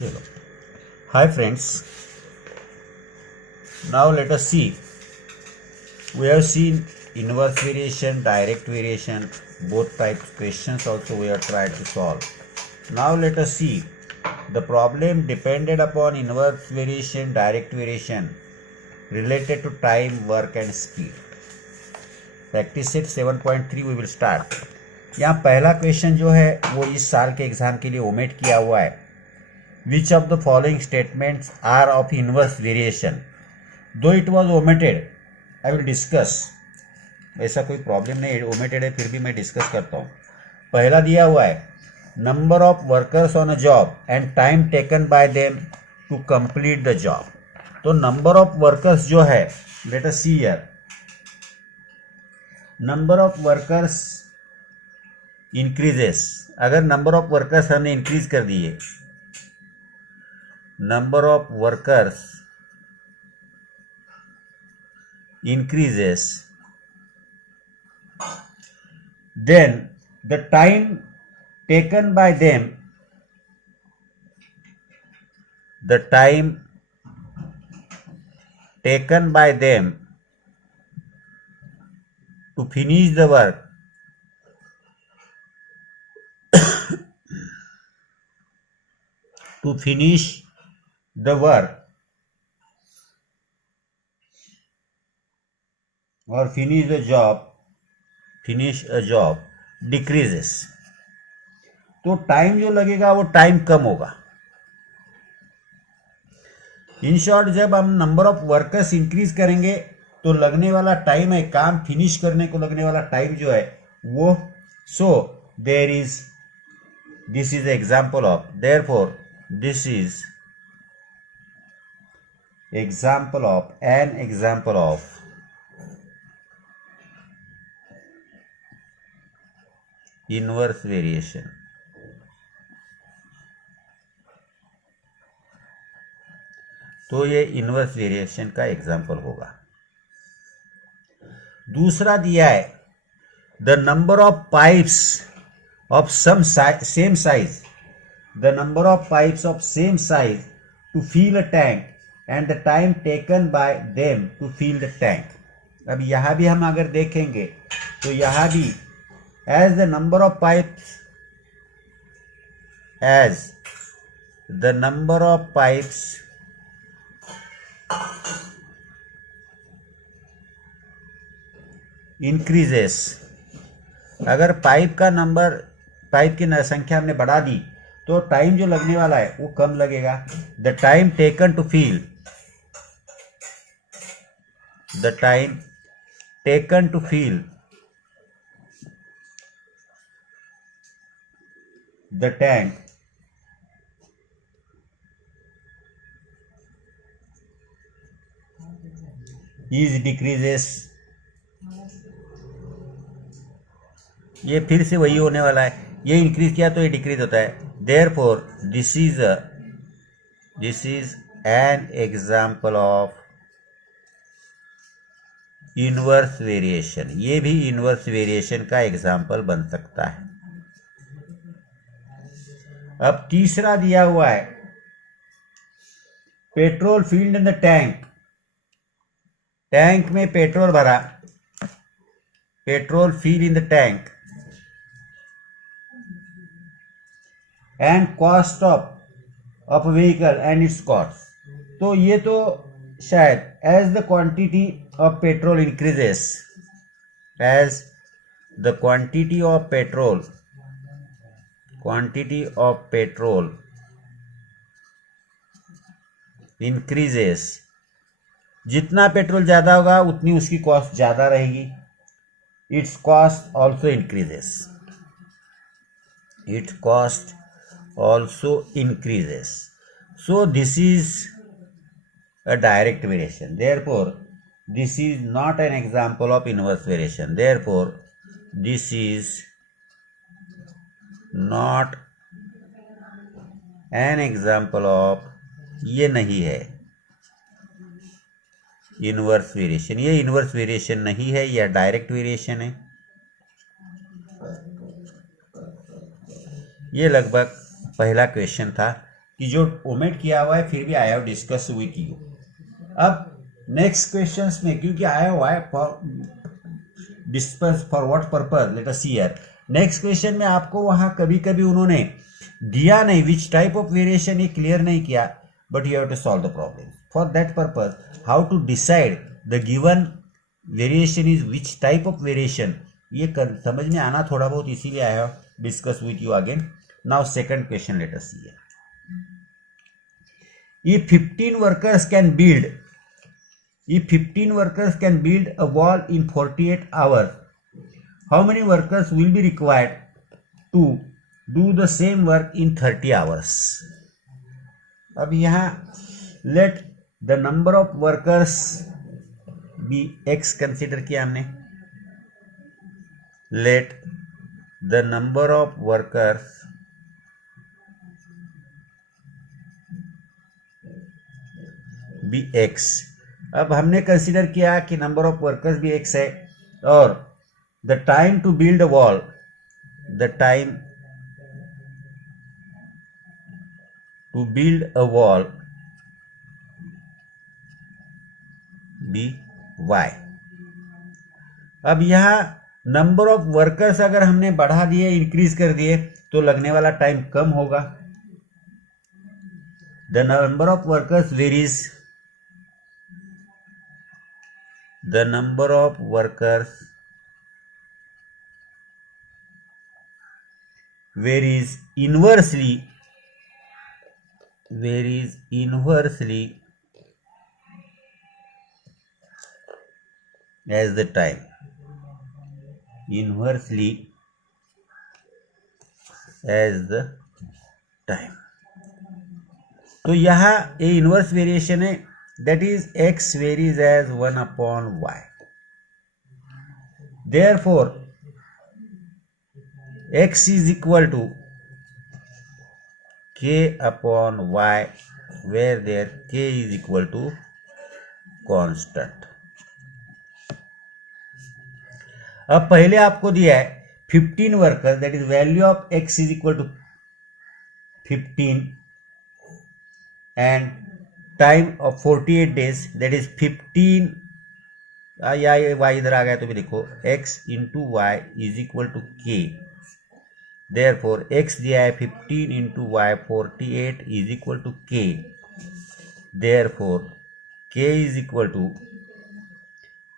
Hello. Hi friends, now let us see. We have seen inverse variation, direct variation, both types questions also we have tried to solve. Now let us see the problem depended upon inverse variation, direct variation related to time, work and speed. Practice set 7.3 we will start. यहाँ पहला क्वेश्चन जो है वो इस साल के एग्जाम के लिए ओमिट किया हुआ है. Which of the following statements are of inverse variation? Though it was omitted, I will discuss. ऐसा कोई प्रॉब्लम नहीं, ओमिटेड है फिर भी मैं डिस्कस करता हूँ. पहला दिया हुआ है number of workers on a job and time taken by them to complete the job. तो नंबर ऑफ वर्कर्स जो है, let us see here, number of workers increases. अगर नंबर ऑफ वर्कर्स हमने इंक्रीज कर दिए, number of workers increases, then the time taken by them to finish the work or finish a job decreases. तो टाइम जो लगेगा वो टाइम कम होगा. In short, जब हम नंबर ऑफ वर्कर्स इंक्रीज करेंगे तो लगने वाला टाइम है, काम फिनिश करने को लगने वाला टाइम जो है वो, so this is example of, therefore this is example of inverse variation. तो ये इनवर्स वेरिएशन का एग्जाम्पल होगा. दूसरा दिया है the number of pipes of same size, the number of pipes of same size to fill a tank and the time taken by them to fill the tank. अब यहाँ भी हम अगर देखेंगे तो यहाँ भी as the number of pipes increases, अगर पाइप की संख्या हमने बढ़ा दी तो टाइम जो लगने वाला है वो कम लगेगा. The time taken to fill the tank is decreases. ये फिर से वही होने वाला है, ये इंक्रीज किया तो ये डिक्रीज होता है. Therefore this is an example of inverse variation. ये भी इनवर्स वेरिएशन का एग्जाम्पल बन सकता है. अब तीसरा दिया हुआ है petrol filled in the tank में पेट्रोल भरा, petrol fill in the tank and cost of vehicle and its cost. तो ये तो शायद as the quantity of petrol increases, as the quantity of petrol increases, जितना पेट्रोल ज्यादा होगा उतनी उसकी कॉस्ट ज्यादा रहेगी. Its cost also increases. So this is a direct variation. Therefore, this is not an example of inverse variation. Therefore, this is not an example of, ये नहीं है इनवर्स वेरिएशन. ये इनवर्स वेरिएशन नहीं है, यह direct variation है. ये लगभग पहला क्वेश्चन था. कि जो ओमिट किया हुआ है फिर भी I have discuss with you. अब नेक्स्ट क्वेश्चंस में क्योंकि आया हुआ है for discuss for what purpose, let us see here. Next question में आपको वहां कभी कभी उन्होंने दिया नहीं, विच टाइप ऑफ वेरिएशन ये क्लियर नहीं किया, but you have to solve the problem. For that purpose how to decide the given variation is which type of variation, ये समझ में आना थोड़ा बहुत, इसीलिए आई have discuss with you again. Now second question let us see here. If 15 workers can build a wall in 48 hours, how many workers will be required to do the same work in 30 hours? अब यहाँ let the number of workers be x consider किया हमने, let the number of workers be x. अब हमने consider किया कि number of workers भी x है और the time to build a wall, the time to build a wall be y. अब यहां नंबर ऑफ वर्कर्स अगर हमने बढ़ा दिए, इंक्रीज कर दिए, तो लगने वाला टाइम कम होगा। The number of workers varies, the number of workers varies inversely as the time, inversely as the time। तो यहाँ ये इनवर्स वेरिएशन है, that is x varies as 1 upon y. Therefore x is equal to k upon y, where there k is equal to constant। अब पहले आपको दिया है 15 workers, that is value of x is equal to 15 and time of 48 days, that is 15 या ये y इधर आ गया तो भी देखो x into y is equal to k। Therefore x दिया है 15 into y 48 is equal to k। Therefore k is equal to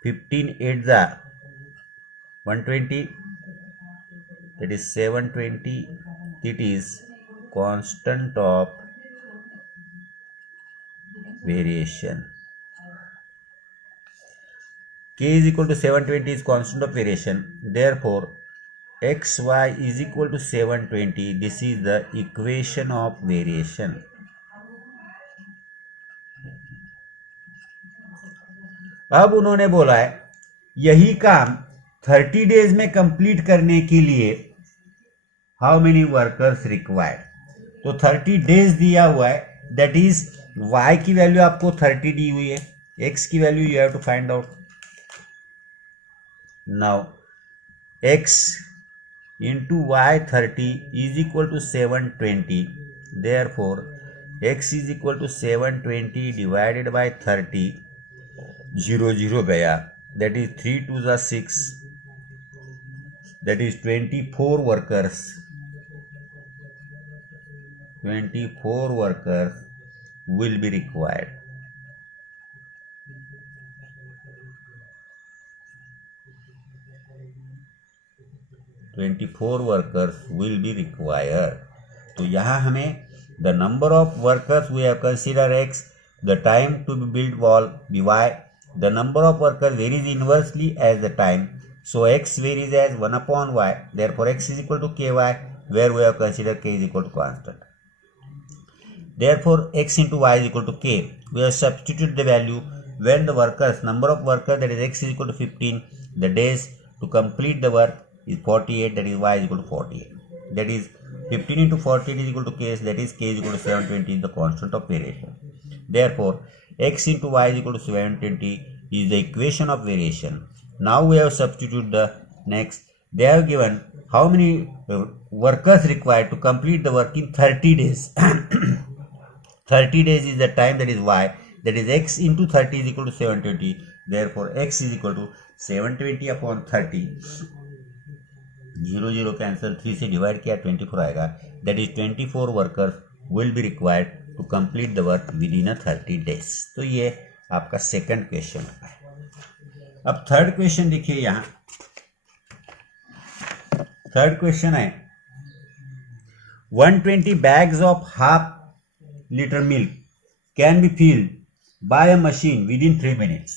15 8 जा 120, that is 720, it is constant of variation। k is equal to 720 is constant of variation, therefore xy is equal to 720, this is the equation of variation। अब उन्होंने बोला है यही काम 30 डेज में कंप्लीट करने के लिए हाउ मेनी वर्कर्स रिक्वायर्ड, तो 30 डेज दिया हुआ है, दैट इज y की वैल्यू आपको 30 दी हुई है, x की value you have to find out. Now x into y 30 is equal to 720, therefore x is equal to 720 divided by 30, 0 0 गया, दैट इज 3 2 जा 6, दैट इज 24 वर्कर्स, 24 workers will be required। workers will be required। तो यहाँ हमें the number of workers we have considered x, the time to be built wall be y, the number of workers varies inversely as the time, so x varies as 1 upon y, therefore x is equal to ky, where we have considered k is equal to constant। Therefore x into y is equal to k, we have substituted the value when the workers, number of workers, that is x is equal to 15, the days to complete the work is 48, that is y is equal to 48, that is 15 into 48 is equal to k, that is k is equal to 720 is the constant of variation। Therefore x into y is equal to 720 is the equation of variation। Now we have substituted the next, they have given how many workers required to complete the work in 30 days 30 days is the time, that is y, that is x into 30 is equal to 720. Therefore x is equal to 720 upon 30. 0 0 cancel, 3 से divide किया 24 आएगा. That is 24 workers will be required to complete the work within 30 days. तो ये आपका second question होता है. अब third question देखिए यहाँ. थर्ड क्वेश्चन है 120 bags of half liter milk can be filled by a machine within 3 minutes.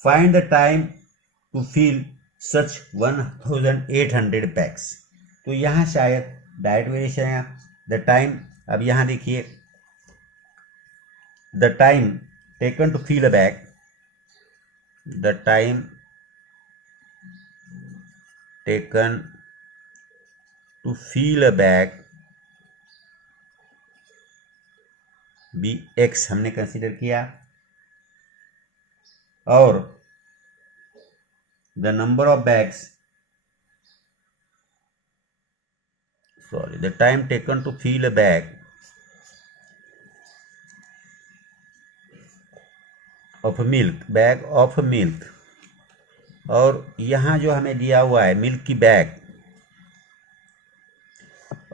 Find the time to fill such 1800 bags. तो यहाँ शायद डायरेक्ट वेरिएशन है. द टाइम, अब यहाँ देखिए, the time taken to fill a bag, the time taken to fill a bag be x हमने consider किया, और the number of bags, the time taken to fill a bag of milk, और यहाँ जो हमें दिया हुआ है मिल्क की बैग,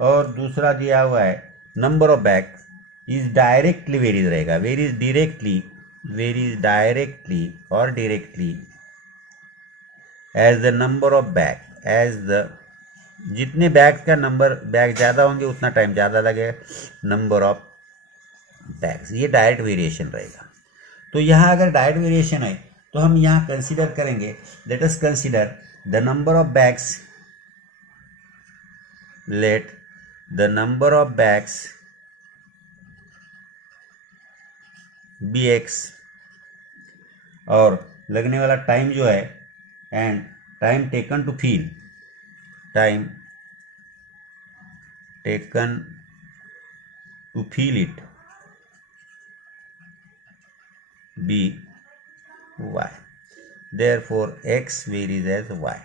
और दूसरा दिया हुआ है number of bag, is directly varies रहेगा. वेरीज डायरेक्टली और directly as the number of bag, as the, जितने बैग का नंबर, बैग ज़्यादा होंगे उतना टाइम ज़्यादा लगेगा. नंबर ऑफ बैग्स, ये डायरेक्ट वेरिएशन रहेगा. तो यहाँ अगर डायरेक्ट वेरिएशन है तो हम यहाँ कंसीडर करेंगे, let us consider the number of bags, let the number of bags be x, और लगने वाला टाइम जो है, and time taken to fill, time taken to fill it be y. Therefore x varies as y.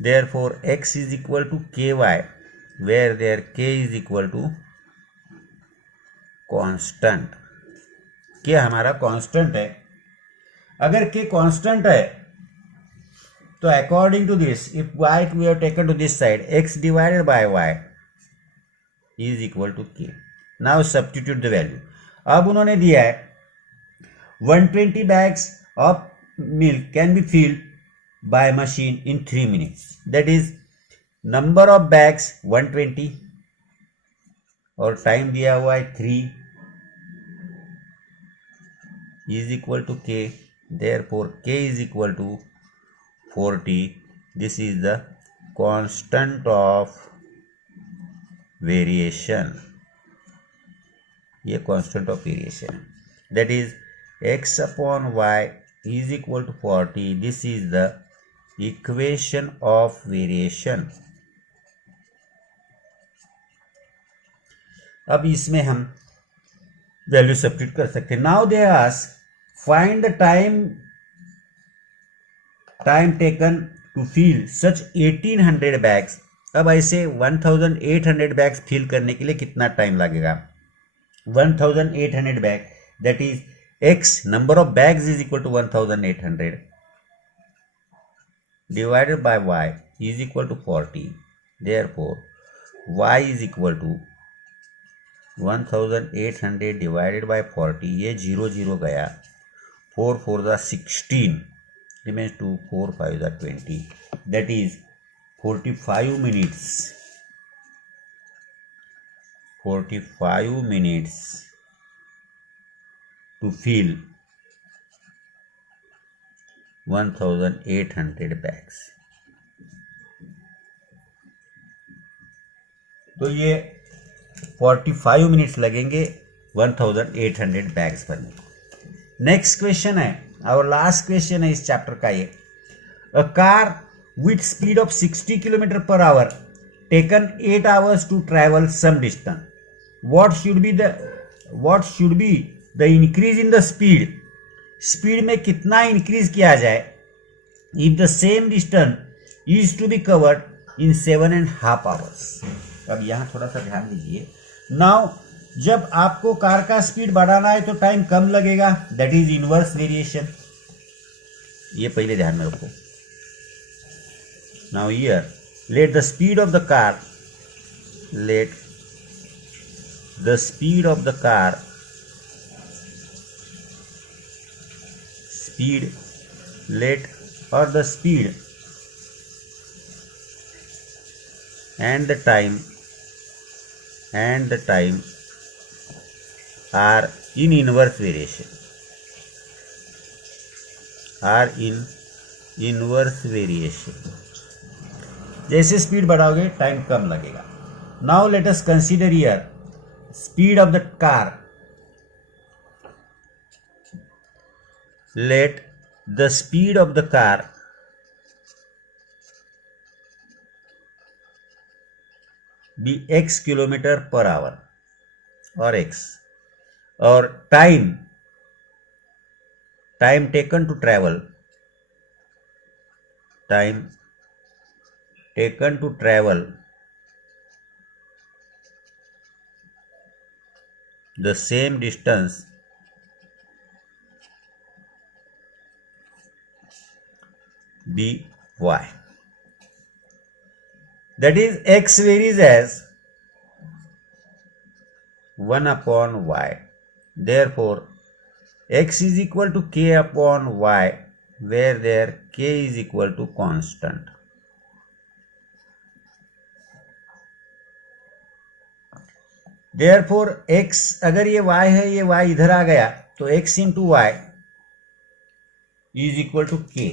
Therefore x is equal to ky, where there k is equal to constant. k हमारा constant है. अगर k constant है तो according to this, if y we have taken to this side, x divided by y is equal to k. Now substitute the value. अब उन्होंने दिया है 120 bags of milk can be filled by machine in 3 minutes. That is number of bags 120 और टाइम दिया हुआ है 3 is equal to k. Therefore k is equal to 40. This is the constant of variation. ये constant of variation है. That is x upon y is equal to 40. This is the equation of variation. अब इसमें हम value substitute कर सकते हैं. Now they ask find the time taken to fill such 1800 bags. अब ऐसे 1800 बैग्स फिल करने के लिए कितना टाइम लगेगा? 1800 bag, that is x number of bags is equal to 1800 divided by y is equal to 40. Therefore y is equal to 1800 divided by 40. ये 0 0 गया, 4 4 the 16 remains 2, 4 5 the 20. That is 45 minutes. 45 minutes to fill 1800 bags. तो ये 45 मिनट्स लगेंगे 1800 बैग्स बनने को. नेक्स्ट क्वेश्चन है, और लास्ट क्वेश्चन है इस चैप्टर का ये. A car with speed of 60 kilometre per hour taken 8 hours to travel some distance. What should be the increase in the speed. Speed में कितना इंक्रीज किया जाए if the same distance is to be covered in 7.5 hours. अब यहाँ थोड़ा सा ध्यान दीजिए. नाउ जब आपको कार का स्पीड बढ़ाना है तो टाइम कम लगेगा, दैट इज इनवर्स वेरिएशन। ये पहले ध्यान में रखो। Now here let the speed of the car, let the speed of the car, speed, let or the speed and the time are in inverse variation, are in inverse variation। जैसे स्पीड बढ़ाओगे टाइम कम लगेगा। Now let us consider here speed of the car. Let the speed of the car be x kilometer per hour or x, or time taken to travel, the same distance by, that is x varies as 1 upon y, therefore x is equal to k upon y, where there k is equal to constant। Therefore x, अगर ये y है, ये y इधर आ गया तो x into y is equal to k,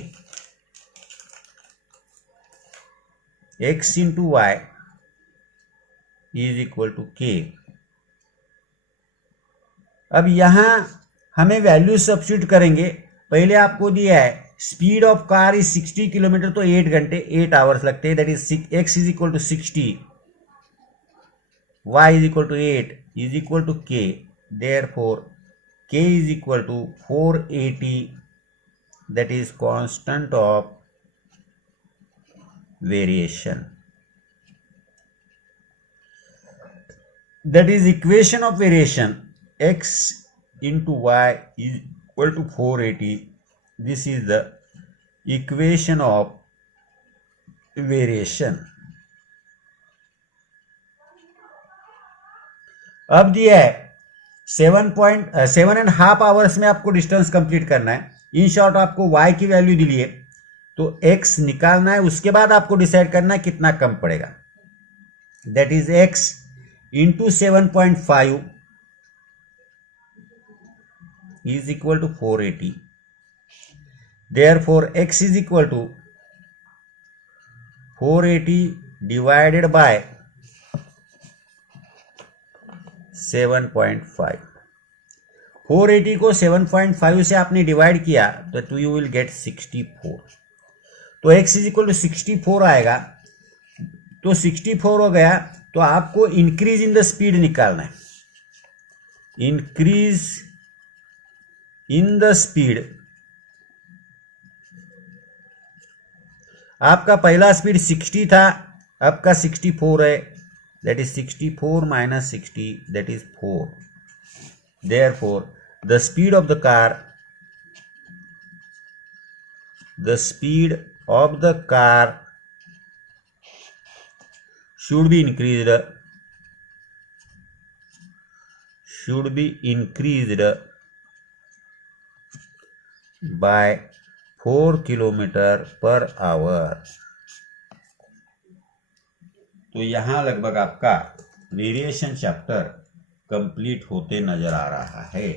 x into y is equal to k। अब यहां हमें वैल्यू सब्स्टिट्यूट करेंगे। पहले आपको दिया है speed of car is 60 kilometre, तो 8 घंटे 8 आवर्स लगते हैं, that is x is equal to 60, y is equal to 8 is equal to k, therefore k is equal to 480, that is constant of variation, that is equation of variation, x into y is equal to 480, this is the equation of variation। अब दिया है 7.5 आवर्स में आपको distance complete करना है। In short आपको y की वैल्यू दी है तो x निकालना है, उसके बाद आपको डिसाइड करना है कितना कम पड़ेगा, that is x into 7.5 is equal to 480, therefore x is equal to 480 divided by 7.5। 480 को 7.5 से आपने डिवाइड किया तो यू विल गेट 64, तो x इज इक्वल टू 64 आएगा। तो 64 हो गया तो आपको इंक्रीज इन द स्पीड निकालना है। इंक्रीज इन द स्पीड, आपका पहला स्पीड 60 था, आपका 64 है, that is 64 minus 60, that is 4, therefore the speed of the car should be increased by 4 km/h। तो यहां लगभग आपका वेरिएशन चैप्टर कंप्लीट होते नजर आ रहा है।